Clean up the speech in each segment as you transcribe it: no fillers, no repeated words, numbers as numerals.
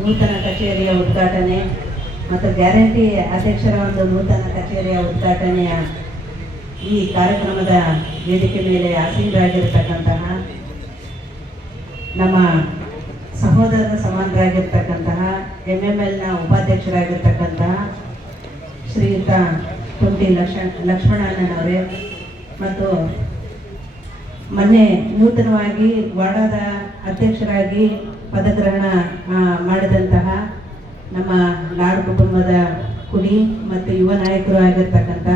ನೂತನ ಕಚೇರಿಯ ಉದ್ಘಾಟನೆ ಮತ್ತು ಗ್ಯಾರಂಟಿ ಅಧ್ಯಕ್ಷರ ಒಂದು ನೂತನ ಕಚೇರಿಯ ಉದ್ಘಾಟನೆಯ ಈ ಕಾರ್ಯಕ್ರಮದ ವೇದಿಕೆ ಮೇಲೆ ಆಸೀನರಾಗಿರ್ತಕ್ಕಂತಹ ನಮ್ಮ ಸಹೋದರ ಸಮಾನರಾಗಿರ್ತಕ್ಕಂತಹ MMLನ ಉಪಾಧ್ಯಕ್ಷರಾಗಿರ್ತಕ್ಕಂತಹ ಶ್ರೀಯುತ ಕುಂಟಿ ಲಕ್ಷ್ಮಣಣ್ಣನವರೇ ಮತ್ತು ಮೊನ್ನೆ ನೂತನವಾಗಿ ವಾಡಾದ ಅಧ್ಯಕ್ಷರಾಗಿ ಪದಗ್ರಹಣ ಮಾಡಿದಂತಹ ನಮ್ಮ ನಾಡು ಕುಟುಂಬದ ಕುಡಿ ಮತ್ತು ಯುವ ನಾಯಕರು ಆಗಿರ್ತಕ್ಕಂಥ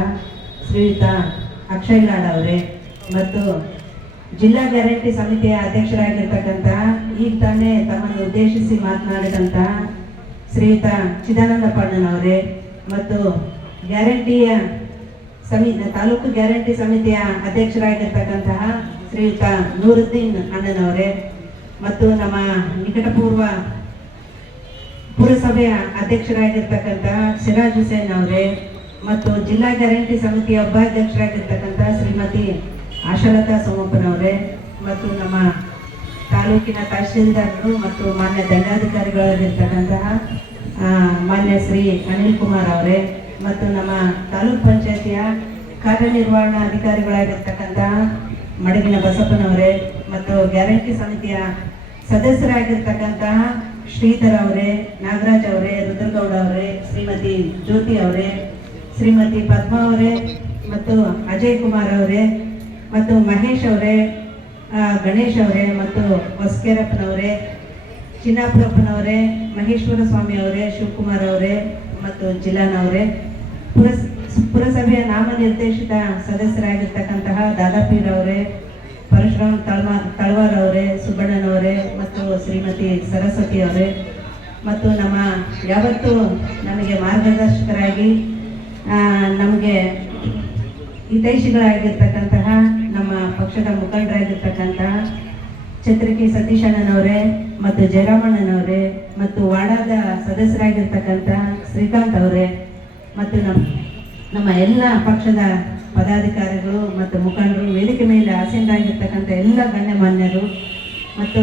ಶ್ರೀಯುತ ಅಕ್ಷಯ್ ಲಾಡ್ ಅವರೇ ಮತ್ತು ಜಿಲ್ಲಾ ಗ್ಯಾರಂಟಿ ಸಮಿತಿಯ ಅಧ್ಯಕ್ಷರಾಗಿರ್ತಕ್ಕಂತಹ ಈಗ ತಾನೇ ತಮ್ಮನ್ನು ಉದ್ದೇಶಿಸಿ ಮಾತನಾಡಿದಂತಹ ಶ್ರೀಯುತ ಚಿದಾನಂದಪ್ಪಣ್ಣನವರೇ ಮತ್ತು ಗ್ಯಾರಂಟಿಯ ತಾಲೂಕು ಗ್ಯಾರಂಟಿ ಸಮಿತಿಯ ಅಧ್ಯಕ್ಷರಾಗಿರ್ತಕ್ಕಂತಹ ಶ್ರೀಯುತ ನೂರುದ್ದೀನ್ ಅಣ್ಣನವರೇ ಮತ್ತು ನಮ್ಮ ನಿಕಟಪೂರ್ವ ಪುರಸಭೆಯ ಅಧ್ಯಕ್ಷರಾಗಿರ್ತಕ್ಕಂತಹ ಸಿರಾಜ್ ಹುಸೇನ್ ಅವರೇ ಮತ್ತು ಜಿಲ್ಲಾ ಗ್ಯಾರಂಟಿ ಸಮಿತಿಯ ಉಪಾಧ್ಯಕ್ಷರಾಗಿರ್ತಕ್ಕಂತಹ ಶ್ರೀಮತಿ ಆಶಾಲತಾ ಸೋಮಪ್ಪನವರೇ ಮತ್ತು ನಮ್ಮ ತಾಲೂಕಿನ ತಹಶೀಲ್ದಾರರು ಮತ್ತು ಮಾನ್ಯ ದಂಡಾಧಿಕಾರಿಗಳಾಗಿರ್ತಕ್ಕಂತಹ ಮಾನ್ಯ ಶ್ರೀ ಅನಿಲ್ ಕುಮಾರ್ ಅವರೇ ಮತ್ತು ನಮ್ಮ ತಾಲೂಕ್ ಪಂಚಾಯತಿಯ ಕಾರ್ಯನಿರ್ವಹಣಾ ಅಧಿಕಾರಿಗಳಾಗಿರ್ತಕ್ಕಂತಹ ಮಡಗಿನ ಬಸಪ್ಪನವರೇ ಮತ್ತು ಗ್ಯಾರಂಟಿ ಸಮಿತಿಯ ಸದಸ್ಯರಾಗಿರ್ತಕ್ಕಂತಹ ಶ್ರೀಧರ್ ಅವರೇ, ನಾಗರಾಜ್ ಅವರೇ, ರುದ್ರಗೌಡ ಅವರೇ, ಶ್ರೀಮತಿ ಜ್ಯೋತಿ ಅವರೇ, ಶ್ರೀಮತಿ ಪದ್ಮಾ ಅವರೇ ಮತ್ತು ಅಜಯ್ ಕುಮಾರ್ ಅವರೇ ಮತ್ತು ಮಹೇಶ್ ಅವರೇ, ಗಣೇಶ್ ಅವರೇ ಮತ್ತು ಹೊಸಕೇರಪ್ಪನವರೇ, ಚಿನ್ನಾಪುರಪ್ಪನವರೇ, ಮಹೇಶ್ವರ ಸ್ವಾಮಿ ಅವರೇ, ಶಿವಕುಮಾರ್ ಅವರೇ ಮತ್ತು ಜಿಲಾನ್ ಅವರೇ, ಪುರಸಭೆಯ ನಾಮನಿರ್ದೇಶಿತ ಸದಸ್ಯರಾಗಿರ್ತಕ್ಕಂತಹ ದಾದಾಪೀರ್ ಅವರೇ, ಪರಶುರಾಮ್ ತಳವಾರ್ ಅವರೇ, ಸುಬ್ಬಣ್ಣನವರೇ ಮತ್ತು ಶ್ರೀಮತಿ ಸರಸ್ವತಿ ಅವರೇ ಮತ್ತು ನಮ್ಮ ಯಾವತ್ತೂ ನಮಗೆ ಮಾರ್ಗದರ್ಶಕರಾಗಿ ನಮಗೆ ಹಿತೈಷಿಗಳಾಗಿರ್ತಕ್ಕಂತಹ ನಮ್ಮ ಪಕ್ಷದ ಮುಖಂಡರಾಗಿರ್ತಕ್ಕಂತಹ ಛತ್ರಕಿ ಸತೀಶಣ್ಣನವರೇ ಮತ್ತು ಜಯರಾಮಣ್ಣನವರೇ ಮತ್ತು ವಾಡಾದ ಸದಸ್ಯರಾಗಿರ್ತಕ್ಕಂತಹ ಶ್ರೀಕಾಂತ್ ಅವರೇ ಮತ್ತು ನಮ್ಮ ಎಲ್ಲ ಪಕ್ಷದ ಪದಾಧಿಕಾರಿಗಳು ಮತ್ತು ಮುಖಂಡರು, ವೇದಿಕೆ ಮೇಲೆ ಆಸೀನರಾಗಿರ್ತಕ್ಕಂಥ ಎಲ್ಲ ಗಣ್ಯಮಾನ್ಯರು ಮತ್ತು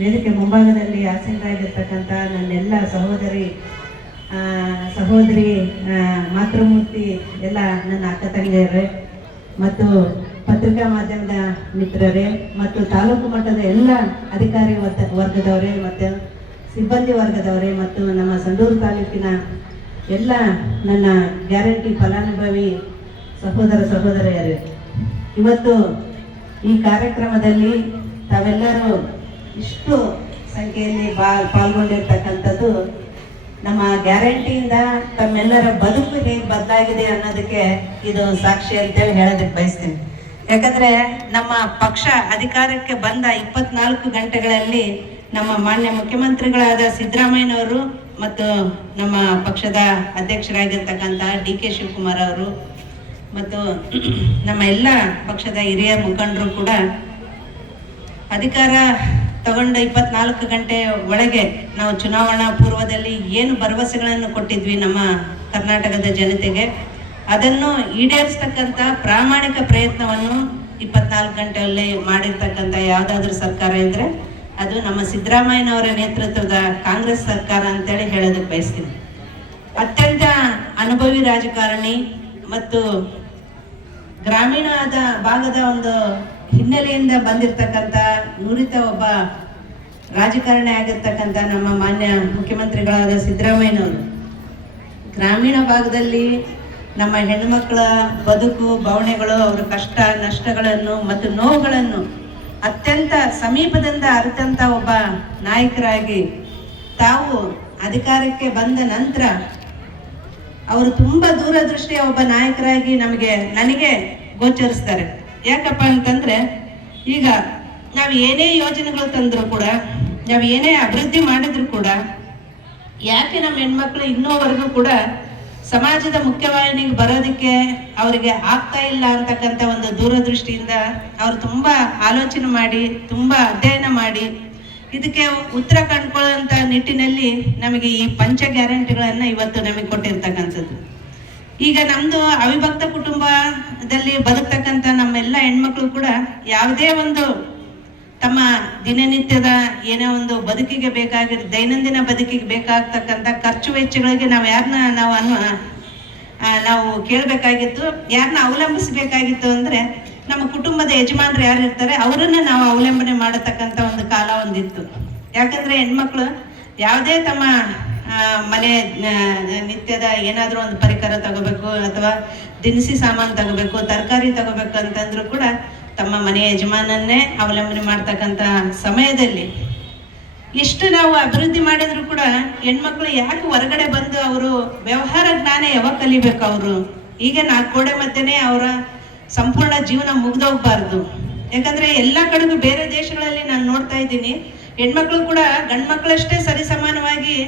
ವೇದಿಕೆ ಮುಂಭಾಗದಲ್ಲಿ ಆಸೀನರಾಗಿರ್ತಕ್ಕಂಥ ನನ್ನೆಲ್ಲ ಸಹೋದರಿ ಮಾತೃಮೂರ್ತಿ ಎಲ್ಲ ನನ್ನ ಅಕ್ಕ ತಂಗಿಯರೇ ಮತ್ತು ಪತ್ರಿಕಾ ಮಾಧ್ಯಮದ ಮಿತ್ರರೇ ಮತ್ತು ತಾಲೂಕು ಮಟ್ಟದ ಎಲ್ಲ ಅಧಿಕಾರಿ ವರ್ಗದವರೇ ಮತ್ತು ಸಿಬ್ಬಂದಿ ವರ್ಗದವರೇ ಮತ್ತು ನಮ್ಮ ಸಂಡೂರು ತಾಲೂಕಿನ ಎಲ್ಲ ನನ್ನ ಗ್ಯಾರಂಟಿ ಫಲಾನುಭವಿ ಸಹೋದರಿಯರೇ, ಇವತ್ತು ಈ ಕಾರ್ಯಕ್ರಮದಲ್ಲಿ ತಾವೆಲ್ಲರೂ ಇಷ್ಟು ಸಂಖ್ಯೆಯಲ್ಲಿ ಪಾಲ್ಗೊಂಡಿರ್ತಕ್ಕಂಥದ್ದು ನಮ್ಮ ಗ್ಯಾರಂಟಿಯಿಂದ ತಮ್ಮೆಲ್ಲರ ಬದುಕು ಹೇಗೆ ಬದಲಾಗಿದೆ ಅನ್ನೋದಕ್ಕೆ ಇದು ಸಾಕ್ಷಿ ಅಂತೇಳಿ ಹೇಳೋದಕ್ಕೆ ಬಯಸ್ತೀನಿ. ಯಾಕಂದ್ರೆ ನಮ್ಮ ಪಕ್ಷ ಅಧಿಕಾರಕ್ಕೆ ಬಂದ 24 ಗಂಟೆಗಳಲ್ಲಿ ನಮ್ಮ ಮಾನ್ಯ ಮುಖ್ಯಮಂತ್ರಿಗಳಾದ ಸಿದ್ದರಾಮಯ್ಯನವರು ಮತ್ತು ನಮ್ಮ ಪಕ್ಷದ ಅಧ್ಯಕ್ಷರಾಗಿರ್ತಕ್ಕಂಥ DK ಶಿವಕುಮಾರ್ ಅವರು ಮತ್ತು ನಮ್ಮ ಎಲ್ಲ ಪಕ್ಷದ ಹಿರಿಯ ಮುಖಂಡರು ಕೂಡ ಅಧಿಕಾರ ತಗೊಂಡ 24 ಗಂಟೆ ಒಳಗೆ ನಾವು ಚುನಾವಣಾ ಪೂರ್ವದಲ್ಲಿ ಏನು ಭರವಸೆಗಳನ್ನು ಕೊಟ್ಟಿದ್ವಿ ನಮ್ಮ ಕರ್ನಾಟಕದ ಜನತೆಗೆ, ಅದನ್ನು ಈಡೇರಿಸ್ತಕ್ಕಂಥ ಪ್ರಾಮಾಣಿಕ ಪ್ರಯತ್ನವನ್ನು 24 ಗಂಟೆಯಲ್ಲಿ ಮಾಡಿರ್ತಕ್ಕಂಥ ಯಾವುದಾದ್ರೂ ಸರ್ಕಾರ ಇದ್ರೆ ಅದು ನಮ್ಮ ಸಿದ್ದರಾಮಯ್ಯನವರ ನೇತೃತ್ವದ ಕಾಂಗ್ರೆಸ್ ಸರ್ಕಾರ ಅಂತೇಳಿ ಹೇಳೋದಕ್ಕೆ ಬಯಸ್ತೀನಿ. ಅತ್ಯಂತ ಅನುಭವಿ ರಾಜಕಾರಣಿ ಮತ್ತು ಗ್ರಾಮೀಣದ ಭಾಗದ ಒಂದು ಹಿನ್ನೆಲೆಯಿಂದ ಬಂದಿರತಕ್ಕಂಥ ನುರಿತ ಒಬ್ಬ ರಾಜಕಾರಣಿ ಆಗಿರ್ತಕ್ಕಂಥ ನಮ್ಮ ಮಾನ್ಯ ಮುಖ್ಯಮಂತ್ರಿಗಳಾದ ಸಿದ್ದರಾಮಯ್ಯನವರು ಗ್ರಾಮೀಣ ಭಾಗದಲ್ಲಿ ನಮ್ಮ ಹೆಣ್ಣುಮಕ್ಕಳ ಬದುಕು ಬವಣೆಗಳು, ಅವರ ಕಷ್ಟ ನಷ್ಟಗಳನ್ನು ಮತ್ತು ನೋವುಗಳನ್ನು ಅತ್ಯಂತ ಸಮೀಪದಿಂದ ಅರಿತಂತ ಒಬ್ಬ ನಾಯಕರಾಗಿ ತಾವು ಅಧಿಕಾರಕ್ಕೆ ಬಂದ ನಂತರ ಅವರು ತುಂಬಾ ದೂರದೃಷ್ಟಿಯ ಒಬ್ಬ ನಾಯಕರಾಗಿ ನನಗೆ ಗೋಚರಿಸ್ತಾರೆ. ಯಾಕಪ್ಪ ಅಂತಂದ್ರೆ ಈಗ ನಾವು ಏನೇ ಯೋಜನೆಗಳು ತಂದ್ರು ಕೂಡ, ನಾವು ಏನೇ ಅಭಿವೃದ್ಧಿ ಮಾಡಿದ್ರು ಕೂಡ, ಯಾಕೆ ನಮ್ಮ ಹೆಣ್ಮಕ್ಳು ಇನ್ನೂವರೆಗೂ ಕೂಡ ಸಮಾಜದ ಮುಖ್ಯವಾಹಿನಿಗೆ ಬರೋದಕ್ಕೆ ಅವರಿಗೆ ಆಗ್ತಾ ಇಲ್ಲ ಅಂತಕ್ಕಂಥ ಒಂದು ದೂರದೃಷ್ಟಿಯಿಂದ ಅವರು ತುಂಬಾ ಆಲೋಚನೆ ಮಾಡಿ, ತುಂಬಾ ಅಧ್ಯಯನ ಮಾಡಿ ಇದಕ್ಕೆ ಉತ್ತರ ಕಂಡುಕೊಳ್ಳುವಂತ ನಿಟ್ಟಿನಲ್ಲಿ ನಮಗೆ ಈ ಪಂಚ ಗ್ಯಾರಂಟಿಗಳನ್ನ ಇವತ್ತು ನಮಗೆ ಕೊಟ್ಟಿರ್ತಕ್ಕಂಥದ್ದು. ಈಗ ನಮ್ದು ಅವಿಭಕ್ತ ಕುಟುಂಬದಲ್ಲಿ ಬದುಕ್ತಕ್ಕಂಥ ನಮ್ಮೆಲ್ಲ ಹೆಣ್ಮಕ್ಳು ಕೂಡ ಯಾವುದೇ ಒಂದು ತಮ್ಮ ದಿನನಿತ್ಯದ ಏನೋ ಒಂದು ಬದುಕಿಗೆ ದೈನಂದಿನ ಬದುಕಿಗೆ ಬೇಕಾಗ್ತಕ್ಕಂಥ ಖರ್ಚು ವೆಚ್ಚಗಳಿಗೆ ನಾವು ಯಾರನ್ನ ನಾವು ಕೇಳಬೇಕಾಗಿತ್ತು, ಯಾರನ್ನ ಅವಲಂಬಿಸಬೇಕಾಗಿತ್ತು ಅಂದರೆ ನಮ್ಮ ಕುಟುಂಬದ ಯಜಮಾನರು ಯಾರು ಇರ್ತಾರೆ ಅವರನ್ನ ನಾವು ಅವಲಂಬನೆ ಮಾಡತಕ್ಕಂಥ ಒಂದು ಕಾಲ ಒಂದಿತ್ತು. ಯಾಕಂದರೆ ಹೆಣ್ಮಕ್ಳು ಯಾವುದೇ ತಮ್ಮ ಮನೆ ನಿತ್ಯದ ಏನಾದರೂ ಒಂದು ಪರಿಕರ ತಗೋಬೇಕು ಅಥವಾ ದಿನಸಿ ಸಾಮಾನು ತಗೋಬೇಕು, ತರಕಾರಿ ತಗೋಬೇಕು ಅಂತಂದ್ರೂ ಕೂಡ ತಮ್ಮ ಮನೆಯ ಯಜಮಾನನ್ನೇ ಅವಲಂಬನೆ ಮಾಡ್ತಕ್ಕಂಥ ಸಮಯದಲ್ಲಿ ಎಷ್ಟು ನಾವು ಅಭಿವೃದ್ಧಿ ಮಾಡಿದ್ರು ಕೂಡ ಹೆಣ್ಮಕ್ಳು ಯಾಕೆ ಹೊರಗಡೆ ಬಂದು ಅವರು ವ್ಯವಹಾರ ಜ್ಞಾನ ಯಾವಾಗ ಕಲಿಬೇಕು? ಅವರು ಈಗ 4 ಗೋಡೆ ಮಧ್ಯೆನೇ ಅವರ ಸಂಪೂರ್ಣ ಜೀವನ ಮುಗ್ದೋಗ್ಬಾರ್ದು. ಯಾಕಂದ್ರೆ ಎಲ್ಲ ಕಡೆಗೂ ಬೇರೆ ದೇಶಗಳಲ್ಲಿ ನಾನು ನೋಡ್ತಾ ಇದ್ದೀನಿ, ಹೆಣ್ಮಕ್ಳು ಕೂಡ ಗಂಡು ಮಕ್ಕಳಷ್ಟೇ ಸರಿಸಮಾನವಾಗಿ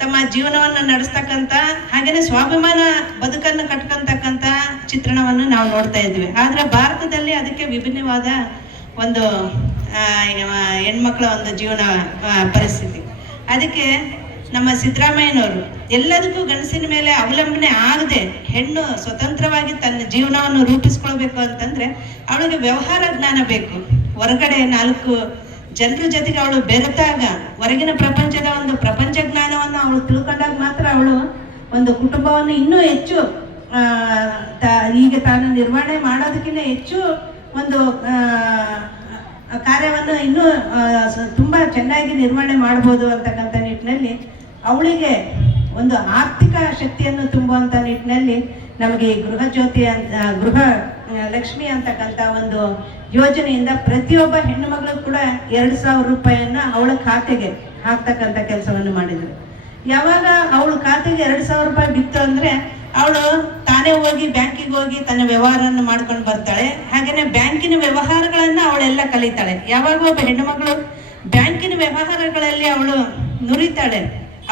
ತಮ್ಮ ಜೀವನವನ್ನು ನಡೆಸ್ತಕ್ಕಂಥ ಹಾಗೆಯೇ ಸ್ವಾಭಿಮಾನ ಬದುಕನ್ನು ಕಟ್ಕೊಂತಕ್ಕಂಥ ಚಿತ್ರಣವನ್ನು ನಾವು ನೋಡ್ತಾ ಇದ್ವಿ. ಆದರೆ ಭಾರತದಲ್ಲಿ ಅದಕ್ಕೆ ವಿಭಿನ್ನವಾದ ಒಂದು ಹೆಣ್ಮಕ್ಳ ಒಂದು ಜೀವನ ಪರಿಸ್ಥಿತಿ. ಅದಕ್ಕೆ ನಮ್ಮ ಸಿದ್ದರಾಮಯ್ಯನವರು ಎಲ್ಲದಕ್ಕೂ ಗಂಡಸಿನ ಮೇಲೆ ಅವಲಂಬನೆ ಆಗದೆ ಹೆಣ್ಣು ಸ್ವತಂತ್ರವಾಗಿ ತನ್ನ ಜೀವನವನ್ನು ರೂಪಿಸ್ಕೊಳ್ಬೇಕು ಅಂತಂದ್ರೆ ಅವಳಿಗೆ ವ್ಯವಹಾರ ಜ್ಞಾನ ಬೇಕು. ಹೊರಗಡೆ 4 ಜನರ ಜೊತೆಗೆ ಅವಳು ಬೆರೆತಾಗ ಹೊರಗಿನ ಪ್ರಪಂಚದ ಒಂದು ಪ್ರಪಂಚ ಜ್ಞಾನವನ್ನು ಅವಳು ತಿಳ್ಕೊಂಡಾಗ ಮಾತ್ರ ಅವಳು ಒಂದು ಕುಟುಂಬವನ್ನು ಇನ್ನೂ ಹೆಚ್ಚು ಈಗ ತಾನು ನಿರ್ವಹಣೆ ಮಾಡೋದಕ್ಕಿಂತ ಹೆಚ್ಚು ಒಂದು ಕಾರ್ಯವನ್ನು ಇನ್ನೂ ತುಂಬ ಚೆನ್ನಾಗಿ ನಿರ್ವಹಣೆ ಮಾಡ್ಬೋದು ಅಂತಕ್ಕಂಥ ನಿಟ್ಟಿನಲ್ಲಿ ಅವಳಿಗೆ ಒಂದು ಆರ್ಥಿಕ ಶಕ್ತಿಯನ್ನು ತುಂಬುವಂಥ ನಿಟ್ಟಿನಲ್ಲಿ ನಮಗೆ ಗೃಹ ಜ್ಯೋತಿ ಗೃಹ ಲಕ್ಷ್ಮಿ ಅಂತಕ್ಕಂಥ ಒಂದು ಯೋಜನೆಯಿಂದ ಪ್ರತಿಯೊಬ್ಬ ಹೆಣ್ಣು ಮಗಳು ಕೂಡ 2,000 ರೂಪಾಯಿಯನ್ನು ಅವಳ ಖಾತೆಗೆ ಹಾಕ್ತಕ್ಕಂಥ ಕೆಲಸವನ್ನು ಮಾಡಿದರು. ಯಾವಾಗ ಅವಳ ಖಾತೆಗೆ 2,000 ರೂಪಾಯಿ ಬಿತ್ತು ಅಂದರೆ ಅವಳು ತಾನೇ ಹೋಗಿ ಬ್ಯಾಂಕಿಗೆ ಹೋಗಿ ತನ್ನ ವ್ಯವಹಾರವನ್ನು ಮಾಡ್ಕೊಂಡು ಬರ್ತಾಳೆ. ಹಾಗೆಯೇ ಬ್ಯಾಂಕಿನ ವ್ಯವಹಾರಗಳನ್ನು ಅವಳೆಲ್ಲ ಕಲಿತಾಳೆ. ಯಾವಾಗ ಒಬ್ಬ ಹೆಣ್ಣು ಮಗಳು ಬ್ಯಾಂಕಿನ ವ್ಯವಹಾರಗಳಲ್ಲಿ ಅವಳು ನುರಿತಾಳೆ,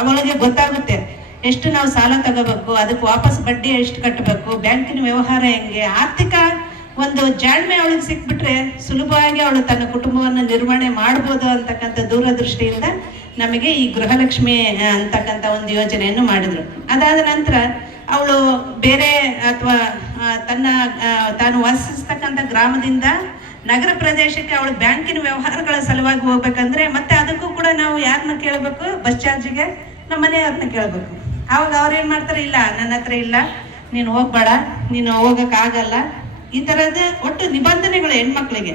ಅವಳಿಗೆ ಗೊತ್ತಾಗುತ್ತೆ ಎಷ್ಟು ನಾವು ಸಾಲ ತಗೋಬೇಕು, ಅದಕ್ಕೆ ವಾಪಸ್ ಬಡ್ಡಿ ಎಷ್ಟು ಕಟ್ಟಬೇಕು, ಬ್ಯಾಂಕಿನ ವ್ಯವಹಾರ ಹೆಂಗೆ, ಆರ್ಥಿಕ ಒಂದು ಜಾಣ್ಮೆ ಅವಳಿಗೆ ಸಿಕ್ಬಿಟ್ರೆ ಸುಲಭವಾಗಿ ಅವಳು ತನ್ನ ಕುಟುಂಬವನ್ನು ನಿರ್ವಹಣೆ ಮಾಡ್ಬೋದು ಅಂತಕ್ಕಂಥ ದೂರದೃಷ್ಟಿಯಿಂದ ನಮಗೆ ಈ ಗೃಹಲಕ್ಷ್ಮಿ ಅಂತಕ್ಕಂಥ ಒಂದು ಯೋಜನೆಯನ್ನು ಮಾಡಿದ್ರು. ಅದಾದ ನಂತರ ಅವಳು ಬೇರೆ ಅಥವಾ ತಾನು ವಾಸಿಸ್ತಕ್ಕಂಥ ಗ್ರಾಮದಿಂದ ನಗರ ಪ್ರದೇಶಕ್ಕೆ ಅವಳು ಬ್ಯಾಂಕಿನ ವ್ಯವಹಾರಗಳ ಸಲುವಾಗಿ ಹೋಗ್ಬೇಕಂದ್ರೆ ಮತ್ತೆ ಅದಕ್ಕೂ ಕೂಡ ನಾವು ಯಾರನ್ನ ಕೇಳಬೇಕು? ಬಸ್ ಚಾರ್ಜಿಗೆ ನಮ್ಮ ಮನೆಯವ್ರನ್ನ ಕೇಳಬೇಕು. ಆವಾಗ ಅವ್ರೇನು ಮಾಡ್ತಾರೆ? ಇಲ್ಲ, ನನ್ನ ಹತ್ರ ಇಲ್ಲ, ನೀನು ಹೋಗ್ಬೇಡ, ನೀನು ಹೋಗೋಕ್ಕಾಗಲ್ಲ, ಈ ಥರದ ಒಟ್ಟು ನಿಬಂಧನೆಗಳು ಹೆಣ್ಮಕ್ಳಿಗೆ.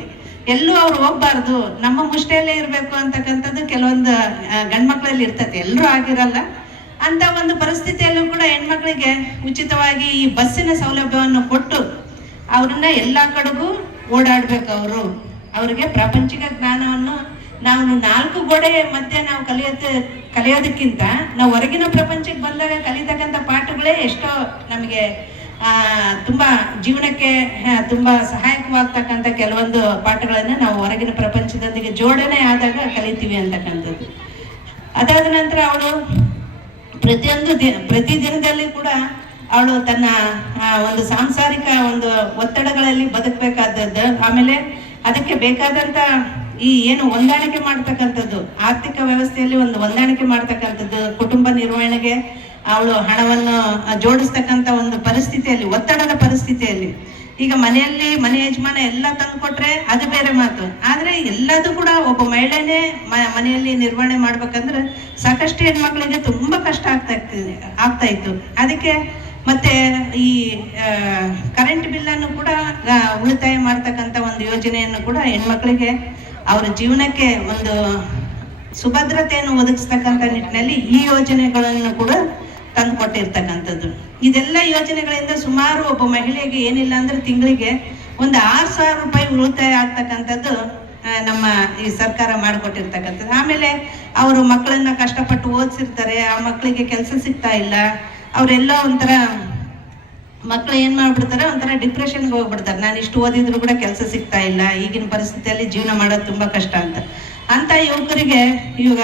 ಎಲ್ಲೂ ಅವ್ರು ಹೋಗ್ಬಾರ್ದು, ನಮ್ಮ ಮುಷ್ಟಿಯಲ್ಲೇ ಇರಬೇಕು ಅಂತಕ್ಕಂಥದ್ದು ಕೆಲವೊಂದು ಗಂಡ್ಮಕ್ಳಲ್ಲಿ ಇರ್ತೈತೆ, ಎಲ್ಲರೂ ಆಗಿರಲ್ಲ. ಅಂತ ಒಂದು ಪರಿಸ್ಥಿತಿಯಲ್ಲೂ ಕೂಡ ಹೆಣ್ಮಕ್ಳಿಗೆ ಉಚಿತವಾಗಿ ಈ ಬಸ್ಸಿನ ಸೌಲಭ್ಯವನ್ನು ಕೊಟ್ಟು ಅವ್ರನ್ನ ಎಲ್ಲ ಕಡೆಗೂ ಓಡಾಡ್ಬೇಕು. ಅವ್ರಿಗೆ ಪ್ರಾಪಂಚಿಕ ಜ್ಞಾನವನ್ನು ನಾವು 4 ಗೋಡೆ ಮಧ್ಯೆ ನಾವು ಕಲಿಯೋದಕ್ಕಿಂತ ನಾವು ಹೊರಗಿನ ಪ್ರಪಂಚಕ್ಕೆ ಬಂದಾಗ ಕಲಿತಕ್ಕಂಥ ಪಾಠಗಳೇ ಎಷ್ಟೋ ನಮಗೆ ತುಂಬ ಜೀವನಕ್ಕೆ ತುಂಬ ಸಹಾಯಕವಾಗ್ತಕ್ಕಂಥ ಕೆಲವೊಂದು ಪಾಠಗಳನ್ನು ನಾವು ಹೊರಗಿನ ಪ್ರಪಂಚದೊಂದಿಗೆ ಜೋಡಣೆ ಆದಾಗ ಕಲಿತೀವಿ ಅಂತಕ್ಕಂಥದ್ದು. ಅದಾದ ನಂತರ ಅವಳು ಪ್ರತಿ ದಿನದಲ್ಲಿ ಕೂಡ ಅವಳು ತನ್ನ ಒಂದು ಸಾಂಸಾರಿಕ ಒಂದು ಒತ್ತಡಗಳಲ್ಲಿ ಬದುಕಬೇಕಾದದ್ದು. ಆಮೇಲೆ ಅದಕ್ಕೆ ಬೇಕಾದಂಥ ಈ ಏನು ಹೊಂದಾಣಿಕೆ ಮಾಡ್ತಕ್ಕಂಥದ್ದು, ಆರ್ಥಿಕ ವ್ಯವಸ್ಥೆಯಲ್ಲಿ ಒಂದು ಹೊಂದಾಣಿಕೆ ಮಾಡ್ತಕ್ಕಂಥದ್ದು, ಕುಟುಂಬ ನಿರ್ವಹಣೆಗೆ ಅವಳು ಹಣವನ್ನು ಜೋಡಿಸ್ತಕ್ಕಂಥ ಒಂದು ಪರಿಸ್ಥಿತಿಯಲ್ಲಿ, ಒತ್ತಡದ ಪರಿಸ್ಥಿತಿಯಲ್ಲಿ ಈಗ ಮನೆ ಯಜಮಾನ ಎಲ್ಲ ತಂದುಕೊಟ್ರೆ ಅದು ಬೇರೆ ಮಾತು. ಆದರೆ ಎಲ್ಲದೂ ಕೂಡ ಒಬ್ಬ ಮಹಿಳೆನೇ ಮನೆಯಲ್ಲಿ ನಿರ್ವಹಣೆ ಮಾಡ್ಬೇಕಂದ್ರೆ ಸಾಕಷ್ಟು ಹೆಣ್ಮಕ್ಳಿಗೆ ತುಂಬ ಕಷ್ಟ ಆಗ್ತಾ ಇತ್ತು. ಅದಕ್ಕೆ ಮತ್ತೆ ಈ ಕರೆಂಟ್ ಬಿಲ್ಲನ್ನು ಕೂಡ ಉಳಿತಾಯ ಮಾಡ್ತಕ್ಕಂಥ ಒಂದು ಯೋಜನೆಯನ್ನು ಕೂಡ ಹೆಣ್ಮಕ್ಳಿಗೆ ಅವರ ಜೀವನಕ್ಕೆ ಒಂದು ಸುಭದ್ರತೆಯನ್ನು ಒದಗಿಸ್ತಕ್ಕಂಥ ನಿಟ್ಟಿನಲ್ಲಿ ಈ ಯೋಜನೆಗಳನ್ನು ಕೂಡ ತಂದು ಕೊಟ್ಟಿರ್ತಕ್ಕಂಥದ್ದು. ಇದೆಲ್ಲ ಯೋಜನೆಗಳಿಂದ ಸುಮಾರು ಒಬ್ಬ ಮಹಿಳೆಗೆ ಏನಿಲ್ಲ ಅಂದ್ರೆ ತಿಂಗಳಿಗೆ ಒಂದು 6,000 ರೂಪಾಯಿ ಉಳಿತಾಯ ಆಗ್ತಕ್ಕಂಥದ್ದು ನಮ್ಮ ಈ ಸರ್ಕಾರ ಮಾಡಿಕೊಟ್ಟಿರ್ತಕ್ಕಂಥದ್ದು. ಆಮೇಲೆ ಅವರು ಮಕ್ಕಳನ್ನ ಕಷ್ಟಪಟ್ಟು ಓದಿಸಿರ್ತಾರೆ, ಆ ಮಕ್ಕಳಿಗೆ ಕೆಲಸ ಸಿಗ್ತಾ ಇಲ್ಲ, ಅವರೆಲ್ಲ ಒಂಥರ ಮಕ್ಕಳು ಏನು ಮಾಡ್ಬಿಡ್ತಾರೆ, ಒಂಥರ ಡಿಪ್ರೆಷನ್ಗೆ ಹೋಗ್ಬಿಡ್ತಾರೆ. ನಾನು ಇಷ್ಟು ಓದಿದ್ರು ಕೂಡ ಕೆಲಸ ಸಿಗ್ತಾ ಇಲ್ಲ, ಈಗಿನ ಪರಿಸ್ಥಿತಿಯಲ್ಲಿ ಜೀವನ ಮಾಡೋದು ತುಂಬ ಕಷ್ಟ ಅಂತ ಯುವಕರಿಗೆ ಇವಾಗ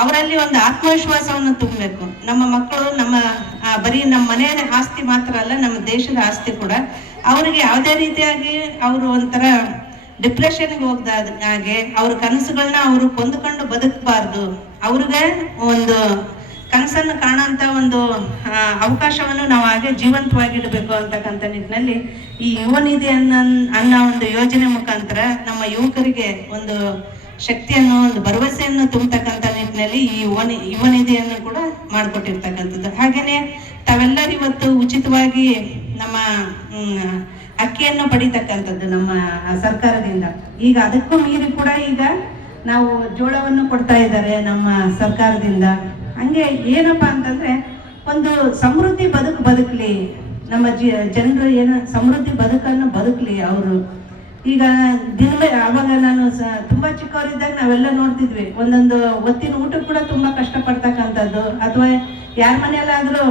ಅವರಲ್ಲಿ ಒಂದು ಆತ್ಮವಿಶ್ವಾಸವನ್ನು ತುಂಬಬೇಕು. ನಮ್ಮ ಮಕ್ಕಳು ಬರೀ ನಮ್ಮ ಮನೆಯ ಆಸ್ತಿ ಮಾತ್ರ ಅಲ್ಲ, ನಮ್ಮ ದೇಶದ ಆಸ್ತಿ ಕೂಡ. ಅವರಿಗೆ ಯಾವುದೇ ರೀತಿಯಾಗಿ ಅವರು ಒಂಥರ ಡಿಪ್ರೆಷನ್ಗೆ ಹಾಗೆ ಅವ್ರ ಕನಸುಗಳನ್ನ ಅವರು ಕೊಂದುಕೊಂಡು ಬದುಕಬಾರ್ದು. ಅವ್ರಿಗೆ ಒಂದು ಕನಸನ್ನು ಕಾಣೋಂಥ ಒಂದು ಅವಕಾಶವನ್ನು ನಾವು ಹಾಗೆ ಜೀವಂತವಾಗಿಡಬೇಕು ಅಂತಕ್ಕಂಥ ನಿಟ್ಟಿನಲ್ಲಿ ಈ ಯುವ ನಿಧಿ ಅನ್ನೋ ಒಂದು ಯೋಜನೆ ಮುಖಾಂತರ ನಮ್ಮ ಯುವಕರಿಗೆ ಒಂದು ಶಕ್ತಿಯನ್ನು, ಒಂದು ಭರವಸೆಯನ್ನು ತುಂಬತಕ್ಕಂಥ ನಿಟ್ಟಿನಲ್ಲಿ ಈ ಯುವ ನಿಧಿಯನ್ನು ಕೂಡ ಮಾಡಿಕೊಟ್ಟಿರ್ತಕ್ಕಂಥದ್ದು. ಹಾಗೆಯೇ ತಾವೆಲ್ಲರೂ ಇವತ್ತು ಉಚಿತವಾಗಿ ನಮ್ಮ ಅಕ್ಕಿಯನ್ನು ಪಡಿತಕ್ಕಂಥದ್ದು ನಮ್ಮ ಸರ್ಕಾರದಿಂದ. ಈಗ ಅದಕ್ಕೂ ಮೀರಿ ಕೂಡ ಈಗ ನಾವು ಜೋಳವನ್ನು ಕೊಡ್ತಾ ಇದ್ದಾರೆ ನಮ್ಮ ಸರ್ಕಾರದಿಂದ. ಹಂಗೆ ಏನಪ್ಪಾ ಅಂತಂದ್ರೆ ಒಂದು ಸಮೃದ್ಧಿ ಬದುಕಲಿ, ನಮ್ಮ ಜನರು ಏನು ಸಮೃದ್ಧಿ ಬದುಕನ್ನು ಬದುಕಲಿ ಅವರು. ಈಗ ಅವಾಗ ನಾನು ತುಂಬಾ ಚಿಕ್ಕವರಿದ್ದಾಗ ನಾವೆಲ್ಲ ನೋಡ್ತಿದ್ವಿ, ಒಂದೊಂದು ಹೊತ್ತಿನ ಊಟಕ್ಕೆ ಕೂಡ ತುಂಬಾ ಕಷ್ಟಪಡ್ತಕ್ಕಂಥದ್ದು. ಅಥವಾ ಯಾರ ಮನೆಯಲ್ಲಾದ್ರೂ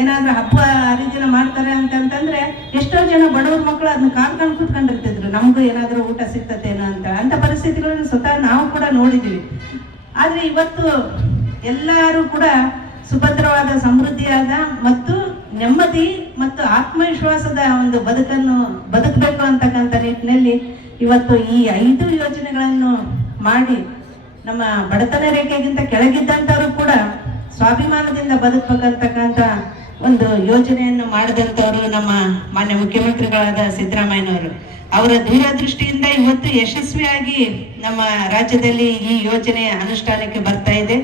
ಏನಾದ್ರೂ ಹಬ್ಬ ಹರಿದಿನ ಮಾಡ್ತಾರೆ ಅಂತಂದ್ರೆ ಎಷ್ಟೋ ಜನ ಬಡವ್ರ ಮಕ್ಕಳು ಅದನ್ನ ಕಾಲ್ಕೊಂಡು ಕೂತ್ಕೊಂಡಿರ್ತಿದ್ರು, ನಮಗೂ ಏನಾದ್ರೂ ಊಟ ಸಿಗ್ತತೇನೋ ಅಂತ ಪರಿಸ್ಥಿತಿಗಳನ್ನು ಸ್ವತಃ ನಾವು ಕೂಡ ನೋಡಿದ್ವಿ. ಆದ್ರೆ ಇವತ್ತು ಎಲ್ಲರೂ ಕೂಡ ಸುಭದ್ರವಾದ, ಸಮೃದ್ಧಿಯಾದ ಮತ್ತು ನೆಮ್ಮದಿ ಮತ್ತು ಆತ್ಮವಿಶ್ವಾಸದ ಒಂದು ಬದುಕನ್ನು ಬದುಕಬೇಕು ಅಂತಕ್ಕಂಥ ನಿಟ್ಟಿನಲ್ಲಿ ಇವತ್ತು ಈ 5 ಯೋಜನೆಗಳನ್ನು ಮಾಡಿ ನಮ್ಮ ಬಡತನ ರೇಖೆಗಿಂತ ಕೆಳಗಿದ್ದಂಥವರು ಕೂಡ ಸ್ವಾಭಿಮಾನದಿಂದ ಬದುಕಬೇಕಂತಕ್ಕಂಥ ಒಂದು ಯೋಜನೆಯನ್ನು ಮಾಡಿದಂಥವರು ನಮ್ಮ ಮಾನ್ಯ ಮುಖ್ಯಮಂತ್ರಿಗಳಾದ ಸಿದ್ದರಾಮಯ್ಯನವರು. ಅವರ ದೂರದೃಷ್ಟಿಯಿಂದ ಇವತ್ತು ಯಶಸ್ವಿಯಾಗಿ ನಮ್ಮ ರಾಜ್ಯದಲ್ಲಿ ಈ ಯೋಜನೆ ಅನುಷ್ಠಾನಕ್ಕೆ ಬರ್ತಾ ಇದೆ.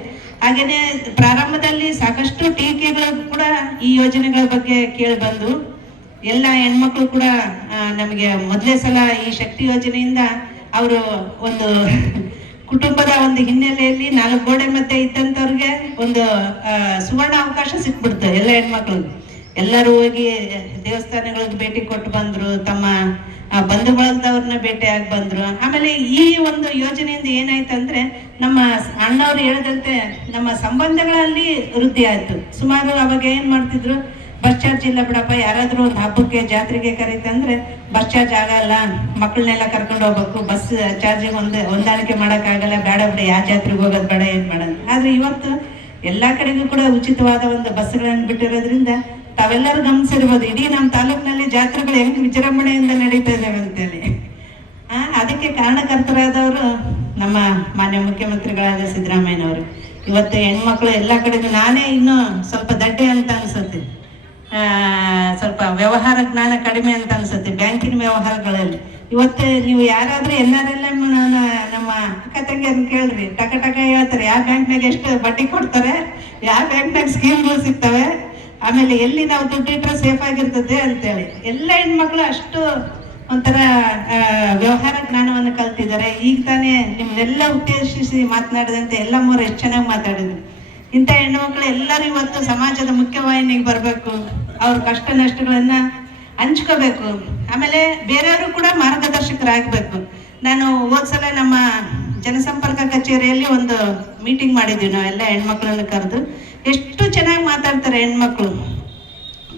ಹಾಗೇನೆ ಪ್ರಾರಂಭದಲ್ಲಿ ಸಾಕಷ್ಟು ಟೀಕೆಗಳು ಕೂಡ ಈ ಯೋಜನೆಗಳ ಬಗ್ಗೆ ಕೇಳಿ ಬಂದು ಎಲ್ಲ ಹೆಣ್ಮಕ್ಳು ಕೂಡ ನಮಗೆ ಮೊದಲೇ ಸಲ ಈ ಶಕ್ತಿ ಯೋಜನೆಯಿಂದ ಅವರು ಒಂದು ಕುಟುಂಬದ ಒಂದು ಹಿನ್ನೆಲೆಯಲ್ಲಿ 4 ಗೋಡೆ ಮಧ್ಯೆ ಇದ್ದಂಥವ್ರಿಗೆ ಒಂದು ಸುವರ್ಣ ಅವಕಾಶ ಸಿಕ್ಬಿಡ್ತು. ಎಲ್ಲ ಹೆಣ್ಮಕ್ಳು ಎಲ್ಲರೂ ಹೋಗಿ ದೇವಸ್ಥಾನಗಳಿಗೆ ಭೇಟಿ ಕೊಟ್ಟು ಬಂದ್ರು, ತಮ್ಮ ಬಂಧು ಬಳಗದವ್ರನ್ನ ಭೇಟಿಯಾಗಿ ಬಂದ್ರು. ಆಮೇಲೆ ಈ ಒಂದು ಯೋಜನೆಯಿಂದ ಏನಾಯ್ತಂದ್ರೆ ನಮ್ಮ ಅಣ್ಣವ್ರು ಹೇಳಿದಂತೆ ನಮ್ಮ ಸಂಬಂಧಗಳಲ್ಲಿ ವೃದ್ಧಿ ಆಯ್ತು. ಸುಮಾರು ಅವಾಗ ಏನ್ ಮಾಡ್ತಿದ್ರು, ಬಸ್ ಚಾರ್ಜ್ ಇಲ್ಲ ಬಿಡಪ್ಪ, ಯಾರಾದ್ರೂ ಒಂದು ಹಬ್ಬಕ್ಕೆ ಜಾತ್ರೆಗೆ ಕರೀತಂದ್ರೆ ಬಸ್ ಚಾರ್ಜ್ ಆಗಲ್ಲ, ಮಕ್ಕಳನ್ನೆಲ್ಲ ಕರ್ಕೊಂಡು ಹೋಗ್ಬೇಕು, ಬಸ್ ಚಾರ್ಜಿಗೆ ಹೊಂದಾಣಿಕೆ ಮಾಡೋಕ್ಕಾಗಲ್ಲ, ಬೇಡ ಬಿಡ, ಯಾವ ಜಾತ್ರೆಗೆ ಹೋಗೋದು ಬೇಡ, ಏನ್ ಮಾಡೋದು. ಆದ್ರೆ ಇವತ್ತು ಎಲ್ಲಾ ಕಡೆಗೂ ಕೂಡ ಉಚಿತವಾದ ಒಂದು ಬಸ್ಗಳನ್ನು ಬಿಟ್ಟಿರೋದ್ರಿಂದ ತಾವೆಲ್ಲರೂ ಗಮನಿಸಿರ್ಬೋದು, ಇಡೀ ನಮ್ಮ ತಾಲೂಕಿನಲ್ಲಿ ಜಾತ್ರೆಗಳು ಹೆಂಗ್ ವಿಜೃಂಭಣೆಯಿಂದ ನಡೀತಾ ಇದ್ದಾವೆ ಅಂತೇಳಿ. ಅದಕ್ಕೆ ಕಾರಣಕರ್ತರಾದವರು ನಮ್ಮ ಮಾನ್ಯ ಮುಖ್ಯಮಂತ್ರಿಗಳಾದ ಸಿದ್ದರಾಮಯ್ಯನವರು. ಇವತ್ತು ಹೆಣ್ಮಕ್ಳು ಎಲ್ಲ ಕಡೆಗೂ, ನಾನೇ ಇನ್ನೂ ಸ್ವಲ್ಪ ದಡ್ಡೆ ಅಂತ ಅನ್ಸುತ್ತೆ, ಸ್ವಲ್ಪ ವ್ಯವಹಾರ ಜ್ಞಾನ ಕಡಿಮೆ ಅಂತ ಅನ್ಸುತ್ತೆ ಬ್ಯಾಂಕಿನ ವ್ಯವಹಾರಗಳಲ್ಲಿ. ಇವತ್ತು ನೀವು ಯಾರಾದ್ರೂ NRLM ನಮ್ಮ ಅಕ್ಕ ತಂಗಿಯನ್ನ ಕೇಳ್ರಿ, ಟಕ ಹೇಳ್ತಾರೆ ಯಾವ ಬ್ಯಾಂಕ್ನಾಗ ಎಷ್ಟು ಬಡ್ಡಿ ಕೊಡ್ತಾರೆ, ಯಾವ ಬ್ಯಾಂಕ್ನಾಗ ಸ್ಕೀಮ್ಗಳು ಸಿಗ್ತವೆ, ಆಮೇಲೆ ಎಲ್ಲಿ ನಾವು ದುಡ್ಡಿಟ್ರೆ ಸೇಫ್ ಆಗಿರ್ತದೆ ಅಂತೇಳಿ. ಎಲ್ಲ ಹೆಣ್ಮಕ್ಳು ಅಷ್ಟು ಒಂಥರ ವ್ಯವಹಾರ ಜ್ಞಾನವನ್ನು ಕಲ್ತಿದ್ದಾರೆ. ಈಗ ತಾನೇ ನಿಮ್ನೆಲ್ಲ ಉದ್ದೇಶಿಸಿ ಮಾತನಾಡಿದಂತೆ ಎಲ್ಲ ಮೂರು ಎಷ್ಟು ಚೆನ್ನಾಗಿ ಮಾತಾಡಿದ್ರು. ಇಂಥ ಹೆಣ್ಣುಮಕ್ಳು ಎಲ್ಲರೂ ಇವತ್ತು ಸಮಾಜದ ಮುಖ್ಯವಾಹಿನಿಗೆ ಬರಬೇಕು, ಅವ್ರ ಕಷ್ಟ ನಷ್ಟಗಳನ್ನ ಹಂಚ್ಕೋಬೇಕು, ಆಮೇಲೆ ಬೇರೆಯವರು ಕೂಡ ಮಾರ್ಗದರ್ಶಕರಾಗಬೇಕು. ನಾನು ಹೋದ್ಸಲ ನಮ್ಮ ಜನಸಂಪರ್ಕ ಕಚೇರಿಯಲ್ಲಿ ಒಂದು ಮೀಟಿಂಗ್ ಮಾಡಿದ್ವಿ, ನಾವೆಲ್ಲ ಹೆಣ್ಮಕ್ಳನ್ನ ಕರೆದು. ಎಷ್ಟು ಚೆನ್ನಾಗಿ ಮಾತಾಡ್ತಾರೆ ಹೆಣ್ಮಕ್ಳು,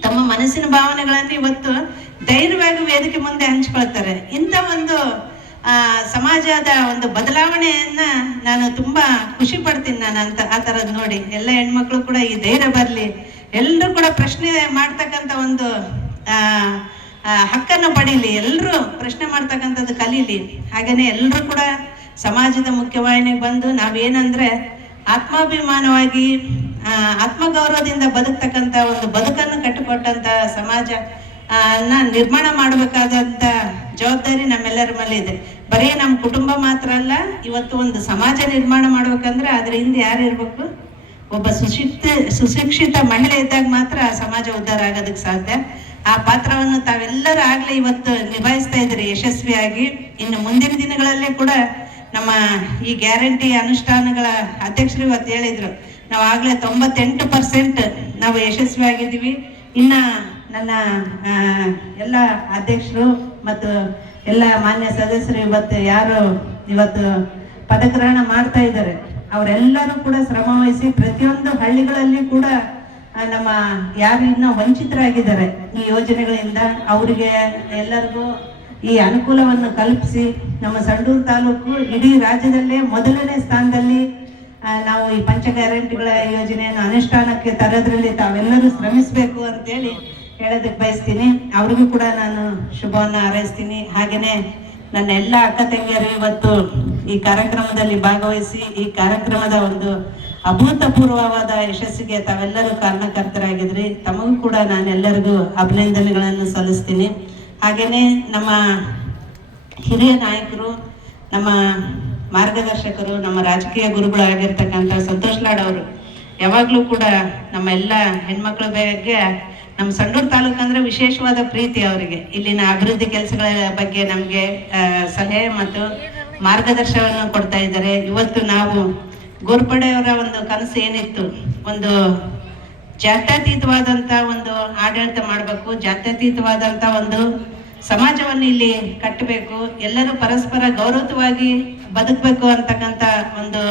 ತಮ್ಮ ಮನಸ್ಸಿನ ಭಾವನೆಗಳನ್ನು ಇವತ್ತು ಧೈರ್ಯವಾಗಿ ವೇದಿಕೆ ಮುಂದೆ ಹಂಚ್ಕೊಳ್ತಾರೆ. ಇಂಥ ಒಂದು ಸಮಾಜದ ಒಂದು ಬದಲಾವಣೆಯನ್ನ ನಾನು ತುಂಬಾ ಖುಷಿ ಪಡ್ತೀನಿ ನಾನು ಆ ಥರದ್ದು ನೋಡಿ. ಎಲ್ಲ ಹೆಣ್ಮಕ್ಳು ಕೂಡ ಈ ಧೈರ್ಯ ಬರಲಿ, ಎಲ್ಲರೂ ಕೂಡ ಪ್ರಶ್ನೆ ಮಾಡ್ತಕ್ಕಂಥ ಒಂದು ಹಕ್ಕನ್ನು ಪಡೀಲಿ, ಎಲ್ಲರೂ ಪ್ರಶ್ನೆ ಮಾಡ್ತಕ್ಕಂಥದ್ದು ಕಲೀಲಿ. ಹಾಗೇನೆ ಎಲ್ಲರೂ ಕೂಡ ಸಮಾಜದ ಮುಖ್ಯವಾಹಿನಿಗೆ ಬಂದು ನಾವೇನಂದ್ರೆ ಆತ್ಮಾಭಿಮಾನವಾಗಿ ಆತ್ಮಗೌರವದಿಂದ ಬದುಕ್ತಕ್ಕಂಥ ಒಂದು ಬದುಕನ್ನು ಕಟ್ಟಿಕೊಟ್ಟಂತ ಸಮಾಜ ನಿರ್ಮಾಣ ಮಾಡಬೇಕಾದಂತ ಜವಾಬ್ದಾರಿ ನಮ್ಮೆಲ್ಲರ ಮೇಲೆ ಇದೆ. ಬರೀ ನಮ್ಮ ಕುಟುಂಬ ಮಾತ್ರ ಅಲ್ಲ, ಇವತ್ತು ಒಂದು ಸಮಾಜ ನಿರ್ಮಾಣ ಮಾಡ್ಬೇಕಂದ್ರೆ ಅದ್ರ ಹಿಂದೆ ಯಾರು ಇರ್ಬೇಕು? ಒಬ್ಬ ಸುಶಿಕ್ಷಿತ ಮಹಿಳೆ ಇದ್ದಾಗ ಮಾತ್ರ ಆ ಸಮಾಜ ಉದ್ಧಾರ ಆಗೋದಕ್ಕೆ ಸಾಧ್ಯ. ಆ ಪಾತ್ರವನ್ನು ತಾವೆಲ್ಲರೂ ಆಗ್ಲೇ ಇವತ್ತು ನಿಭಾಯಿಸ್ತಾ ಇದ್ರಿ ಯಶಸ್ವಿಯಾಗಿ. ಇನ್ನು ಮುಂದಿನ ದಿನಗಳಲ್ಲೇ ಕೂಡ ನಮ್ಮ ಈ ಗ್ಯಾರಂಟಿ ಅನುಷ್ಠಾನಗಳ ಅಧ್ಯಕ್ಷರು ಇವತ್ತು ಹೇಳಿದ್ರು, ನಾವು ಆಗ್ಲೇ 98% ನಾವು ಯಶಸ್ವಿಯಾಗಿದ್ದೀವಿ. ಇನ್ನ ನನ್ನ ಎಲ್ಲ ಅಧ್ಯಕ್ಷರು ಮತ್ತು ಎಲ್ಲ ಮಾನ್ಯ ಸದಸ್ಯರು ಇವತ್ತು ಪದಗ್ರಹಣ ಮಾಡ್ತಾ ಇದ್ದಾರೆ. ಅವರೆಲ್ಲರೂ ಕೂಡ ಶ್ರಮ ವಹಿಸಿ ಪ್ರತಿಯೊಂದು ಹಳ್ಳಿಗಳಲ್ಲಿ ಕೂಡ ನಮ್ಮ ಯಾರು ಇನ್ನೂ ವಂಚಿತರಾಗಿದ್ದಾರೆ ಈ ಯೋಜನೆಗಳಿಂದ ಅವರಿಗೆ ಎಲ್ಲರಿಗೂ ಈ ಅನುಕೂಲವನ್ನು ಕಲ್ಪಿಸಿ ನಮ್ಮ ಸಂಡೂರು ತಾಲೂಕು ಇಡೀ ರಾಜ್ಯದಲ್ಲೇ ಮೊದಲನೇ ಸ್ಥಾನದಲ್ಲಿ ನಾವು ಈ ಪಂಚ ಗ್ಯಾರಂಟಿಗಳ ಯೋಜನೆಯನ್ನು ಅನುಷ್ಠಾನಕ್ಕೆ ತರೋದ್ರಲ್ಲಿ ತಾವೆಲ್ಲರೂ ಶ್ರಮಿಸಬೇಕು ಅಂತೇಳಿ ಹೇಳೋದಕ್ಕೆ ಬಯಸ್ತೀನಿ. ಅವ್ರಿಗೂ ಕೂಡ ನಾನು ಶುಭವನ್ನು ಹಾರೈಸ್ತೀನಿ. ಹಾಗೆಯೇ ನನ್ನ ಎಲ್ಲ ಅಕ್ಕ ತಂಗಿಯರು ಇವತ್ತು ಈ ಕಾರ್ಯಕ್ರಮದಲ್ಲಿ ಭಾಗವಹಿಸಿ ಈ ಕಾರ್ಯಕ್ರಮದ ಒಂದು ಅಭೂತಪೂರ್ವವಾದ ಯಶಸ್ಸಿಗೆ ತಾವೆಲ್ಲರೂ ಕಾರಣಕರ್ತರಾಗಿದ್ರಿ. ತಮಗೂ ಕೂಡ ನಾನೆಲ್ಲರಿಗೂ ಅಭಿನಂದನೆಗಳನ್ನು ಸಲ್ಲಿಸ್ತೀನಿ. ಹಾಗೆಯೇ ನಮ್ಮ ಹಿರಿಯ ನಾಯಕರು, ನಮ್ಮ ಮಾರ್ಗದರ್ಶಕರು, ನಮ್ಮ ರಾಜಕೀಯ ಗುರುಗಳಾಗಿರ್ತಕ್ಕಂಥ ಸಂತೋಷ್ ಲಾಡ್ ಅವರು ಯಾವಾಗಲೂ ಕೂಡ ನಮ್ಮ ಎಲ್ಲ ಹೆಣ್ಮಕ್ಳ ಬಗ್ಗೆ, ನಮ್ಮ ಸಂಡೂರು ತಾಲೂಕು ಅಂದರೆ ವಿಶೇಷವಾದ ಪ್ರೀತಿ ಅವರಿಗೆ. ಇಲ್ಲಿನ ಅಭಿವೃದ್ಧಿ ಕೆಲಸಗಳ ಬಗ್ಗೆ ನಮಗೆ ಸಲಹೆ ಮತ್ತು ಮಾರ್ಗದರ್ಶನವನ್ನು ಕೊಡ್ತಾ ಇದ್ದಾರೆ. ಇವತ್ತು ನಾವು ಗೋರ್ಪಡೆಯವರ ಒಂದು ಕನಸು ಏನಿತ್ತು, ಒಂದು ಜಾತ್ಯತೀತವಾದಂಥ ಒಂದು ಆಡಳಿತ ಮಾಡಬೇಕು, ಜಾತ್ಯತೀತವಾದಂಥ ಒಂದು ಸಮಾಜವನ್ನು ಇಲ್ಲಿ ಕಟ್ಟಬೇಕು, ಎಲ್ಲರೂ ಪರಸ್ಪರ ಗೌರವವಾಗಿ ಬದುಕಬೇಕು ಅಂತಕ್ಕಂಥ ಒಂದು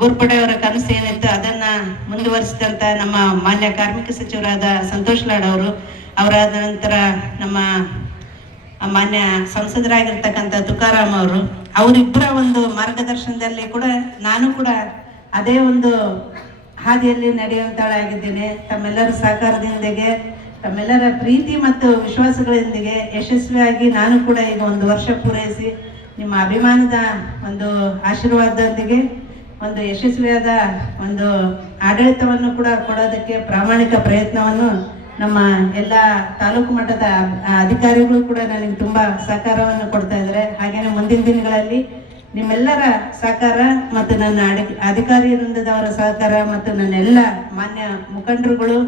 ಗೋರ್ಪಡೆಯವರ ಕನಸು ಏನಿತ್ತು ಅದನ್ನ ಮುಂದುವರಿಸಿದಂಥ ನಮ್ಮ ಮಾನ್ಯ ಕಾರ್ಮಿಕ ಸಚಿವರಾದ ಸಂತೋಷ್ ಲಾಡ್ ಅವರು, ಅವರಾದ ನಂತರ ನಮ್ಮ ಮಾನ್ಯ ಸಂಸದರಾಗಿರ್ತಕ್ಕಂಥ ತುಕಾರಾಮ್ ಅವರು, ಅವರಿಬ್ಬರ ಒಂದು ಮಾರ್ಗದರ್ಶನದಲ್ಲಿ ಕೂಡ ನಾನು ಕೂಡ ಅದೇ ಒಂದು ಹಾದಿಯಲ್ಲಿ ನಡೆಯುವಂತಳಾಗಿದ್ದೇನೆ. ತಮ್ಮೆಲ್ಲರ ಸಹಕಾರದೊಂದಿಗೆ, ತಮ್ಮೆಲ್ಲರ ಪ್ರೀತಿ ಮತ್ತು ವಿಶ್ವಾಸಗಳೊಂದಿಗೆ ಯಶಸ್ವಿಯಾಗಿ ನಾನು ಕೂಡ ಈಗ 1 ವರ್ಷ ಪೂರೈಸಿ ನಿಮ್ಮ ಅಭಿಮಾನದ ಒಂದು ಆಶೀರ್ವಾದದೊಂದಿಗೆ ಒಂದು ಯಶಸ್ವಿಯಾದ ಒಂದು ಆಡಳಿತವನ್ನು ಕೂಡ ಕೊಡೋದಕ್ಕೆ ಪ್ರಾಮಾಣಿಕ ಪ್ರಯತ್ನವನ್ನು ನಮ್ಮ ಎಲ್ಲ ತಾಲೂಕು ಮಟ್ಟದ ಅಧಿಕಾರಿಗಳು ಕೂಡ ನನಗೆ ತುಂಬ ಸಹಕಾರವನ್ನು ಕೊಡ್ತಾ ಇದ್ದಾರೆ. ಹಾಗೆಯೇ ಮುಂದಿನ ದಿನಗಳಲ್ಲಿ ನಿಮ್ಮೆಲ್ಲರ ಸಹಕಾರ ಮತ್ತು ನನ್ನ ಅಧಿಕಾರಿ ವೃಂದದವರ ಸಹಕಾರ ಮತ್ತು ನನ್ನೆಲ್ಲ ಮಾನ್ಯ ಮುಖಂಡರುಗಳು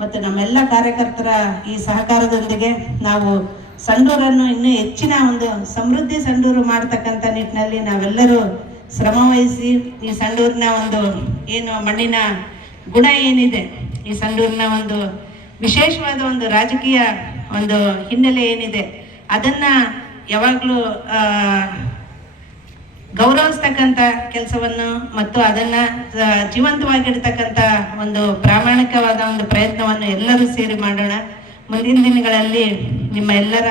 ಮತ್ತು ನಮ್ಮೆಲ್ಲ ಕಾರ್ಯಕರ್ತರ ಈ ಸಹಕಾರದೊಂದಿಗೆ ನಾವು ಸಂಡೂರನ್ನು ಇನ್ನೂ ಹೆಚ್ಚಿನ ಒಂದು ಸಮೃದ್ಧಿ ಸಂಡೂರು ಮಾಡತಕ್ಕಂಥ ನಿಟ್ಟಿನಲ್ಲಿ ನಾವೆಲ್ಲರೂ ಶ್ರಮ ವಹಿಸಿ ಈ ಸಂಡೂರಿನ ಒಂದು ಏನು ಮಣ್ಣಿನ ಗುಣ ಏನಿದೆ, ಈ ಸಂಡೂರಿನ ಒಂದು ವಿಶೇಷವಾದ ಒಂದು ರಾಜಕೀಯ ಒಂದು ಹಿನ್ನೆಲೆ ಏನಿದೆ ಅದನ್ನು ಯಾವಾಗಲೂ ಗೌರವಿಸ್ತಕ್ಕಂಥ ಕೆಲಸವನ್ನು ಮತ್ತು ಅದನ್ನು ಜೀವಂತವಾಗಿಡ್ತಕ್ಕಂಥ ಒಂದು ಪ್ರಾಮಾಣಿಕವಾದ ಒಂದು ಪ್ರಯತ್ನವನ್ನು ಎಲ್ಲರೂ ಸೇರಿ ಮಾಡೋಣ. ಮುಂದಿನ ದಿನಗಳಲ್ಲಿ ನಿಮ್ಮ ಎಲ್ಲರ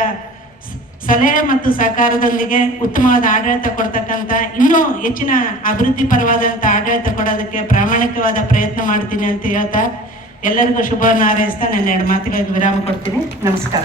ಸಲಹೆ ಮತ್ತು ಸಹಕಾರದೊಂದಿಗೆ ಉತ್ತಮವಾದ ಆಡಳಿತ ಕೊಡ್ತಕ್ಕಂಥ, ಇನ್ನೂ ಹೆಚ್ಚಿನ ಅಭಿವೃದ್ಧಿ ಪರವಾದಂಥ ಆಡಳಿತ ಕೊಡೋದಕ್ಕೆ ಪ್ರಾಮಾಣಿಕವಾದ ಪ್ರಯತ್ನ ಮಾಡ್ತೀನಿ ಅಂತ ಹೇಳ್ತಾ ಎಲ್ಲರಿಗೂ ಶುಭವನ್ನು ಹಾರೈಸ್ತಾ ನನ್ನ 2 ಮಾತುಗಳಿಗೆ ವಿರಾಮ ಕೊಡ್ತೀನಿ. ನಮಸ್ಕಾರ.